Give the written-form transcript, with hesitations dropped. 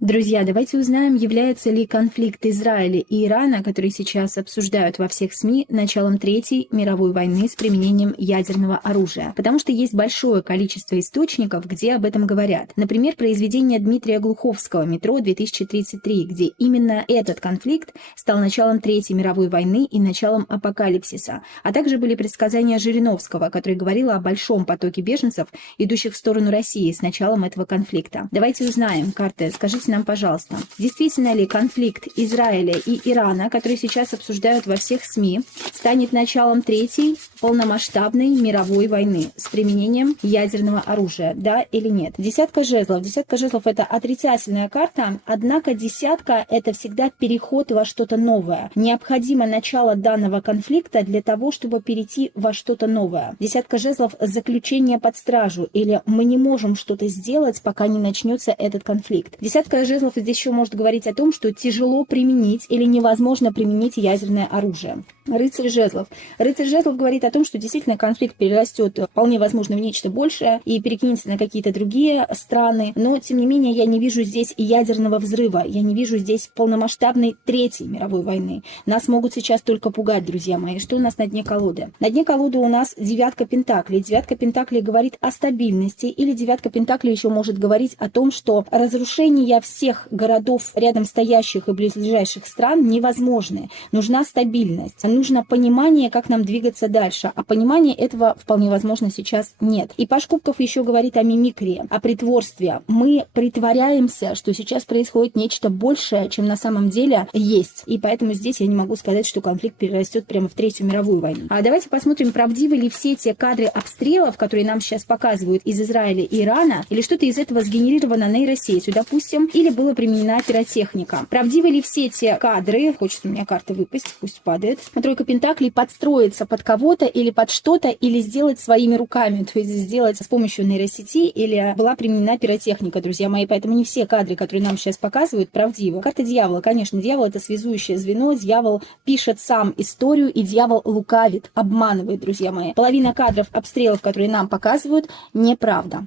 Друзья, давайте узнаем, является ли конфликт Израиля и Ирана, который сейчас обсуждают во всех СМИ, началом Третьей мировой войны с применением ядерного оружия. Потому что есть большое количество источников, где об этом говорят. Например, произведение Дмитрия Глуховского «Метро-2033», где именно этот конфликт стал началом Третьей мировой войны и началом апокалипсиса. А также были предсказания Жириновского, который говорил о большом потоке беженцев, идущих в сторону России с началом этого конфликта. Давайте узнаем, карты, скажите нам, пожалуйста, действительно ли конфликт Израиля и Ирана, который сейчас обсуждают во всех СМИ, станет началом Третьей полномасштабной мировой войны с применением ядерного оружия, да или нет? Десятка жезлов. Десятка жезлов — это отрицательная карта, однако десятка — это всегда переход во что-то новое. Необходимо начало данного конфликта для того, чтобы перейти во что-то новое. Десятка жезлов — заключение под стражу, или мы не можем что-то сделать, пока не начнется этот конфликт. Десятка жезлов здесь еще может говорить о том, что тяжело применить или невозможно применить ядерное оружие. Рыцарь жезлов. Рыцарь жезлов говорит о том, что действительно конфликт перерастет вполне возможно в нечто большее и перекинется на какие-то другие страны, но тем не менее я не вижу здесь ядерного взрыва, я не вижу здесь полномасштабной Третьей мировой войны. Нас могут сейчас только пугать, друзья мои. Что у нас на дне колоды? На дне колоды у нас девятка пентаклей. Девятка пентаклей говорит о стабильности, или девятка пентаклей еще может говорить о том, что разрушение всех городов рядом стоящих и близлежащих стран невозможны. Нужна стабильность, нужно понимание, как нам двигаться дальше, а понимания этого вполне возможно сейчас нет. И паж кубков еще говорит о мимикрии, о притворстве. Мы притворяемся, что сейчас происходит нечто большее, чем на самом деле есть. И поэтому здесь я не могу сказать, что конфликт перерастет прямо в Третью мировую войну. А давайте посмотрим, правдивы ли все те кадры обстрелов, которые нам сейчас показывают из Израиля и Ирана, или что-то из этого сгенерировано нейросетью, допустим, или была применена пиротехника. Правдивы ли все те кадры, хочется у меня карта выпасть, пусть падает, тройка пентаклей, подстроиться под кого-то или под что-то, или сделать своими руками, то есть сделать с помощью нейросети, или была применена пиротехника, друзья мои, поэтому не все кадры, которые нам сейчас показывают, правдивы. Карта дьявола, конечно, дьявол — это связующее звено, дьявол пишет сам историю, и дьявол лукавит, обманывает, друзья мои. Половина кадров обстрелов, которые нам показывают, неправда.